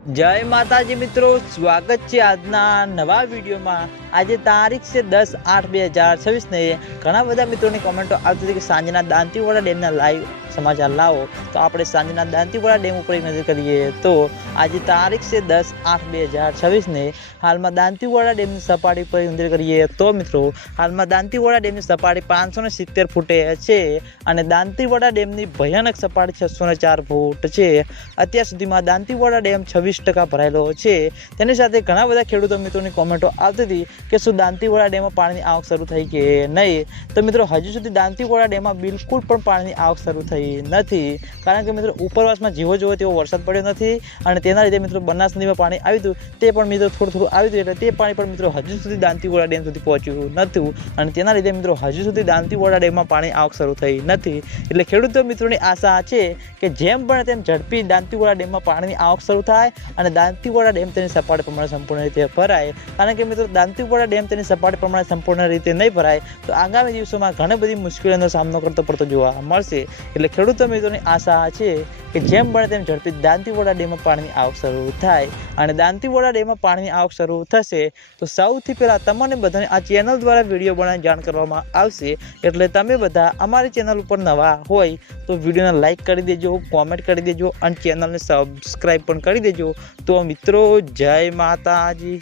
जय माताजी मित्रों, स्वागत है आजना नवा वीडियो में। आज तारीख से 10/8/2026 ने घना बधा मित्रों की कमेंटो आवती थी कि सांजना दांतीवाड़ा डेम लाइव समाचार लाओ, तो आपणे सांजना दांतीवाड़ा डेम पर एक नजर करिए। तो आज तारीख से 10/8/2026 ने हाल में दांतीवाड़ा डेम की सपाटी पर नजर करिए तो मित्रों हाल में दांतीवाड़ा डेम की सपाटी 570 फूटे है और दांतीवाड़ा डेम की भयानक सपाटी 604 फूट है। अत्यार सुधी में दांतीवाड़ा डेम 26% भरायेलो है। तेनी साथे घणा बधा खेडूतो मित्रों कमेंटो आवती थी कि शुं दांतीवाड़ा डेम में पानी आवक शरू थई के नहीं। तो मित्रों हजू सुधी दांतीवाड़ा डेम में बिल्कुल पण पानी आवक शरू थई નથી, કારણ કે મિત્રો ઉપરવાસમાં જેવો જોવો તેવો વરસાદ પડ્યો નથી અને તેના લીધે મિત્રો બનાસ નદીમાં પાણી આવ્યું હતું તે પણ મિત્રો થોડું આવ્યું હતું એટલે તે પાણી પણ મિત્રો હજુ સુધી દાંતીવાડા ડેમ સુધી પહોંચ્યું નહોતું અને તેના લીધે મિત્રો હજુ સુધી દાંતીવાડા ડેમમાં પાણી આવક શરૂ થઈ નથી। એટલે ખેડૂતો મિત્રોની આશા છે કે જેમ બને તેમ ઝડપી દાંતીવાડા ડેમમાં પાણીની આવક શરૂ થાય અને દાંતીવાડા ડેમ તેની સપાટી પ્રમાણે સંપૂર્ણ રીતે ભરાય। કારણ કે મિત્રો દાંતીવાડા ડેમ તેની સપાટી પ્રમાણે સંપૂર્ણ રીતે નહીં ભરાય તો આગામી દિવસોમાં ઘણી બધી મુશ્કેલીઓનો સામનો કરતો પડતો જોવા મળશે। એટલે ખેડૂતો મિત્રોની આશા છે કે જેમ બને તેમ ઝડપી દાંતીવાડા ડેમમાં પાણીની આવક શરૂ થાય અને દાંતીવાડા ડેમમાં પાણીની આવક શરૂ થશે તો સૌથી પહેલાં તમને બધાને આ ચેનલ દ્વારા વિડીયો બનાવી જાણ કરવામાં આવશે। એટલે તમે બધા અમારી ચેનલ ઉપર નવા હોય તો વિડીયોને લાઇક કરી દેજો, કોમેન્ટ કરી દેજો અને ચેનલને સબસ્ક્રાઈબ પણ કરી દેજો। તો મિત્રો જય માતાજી।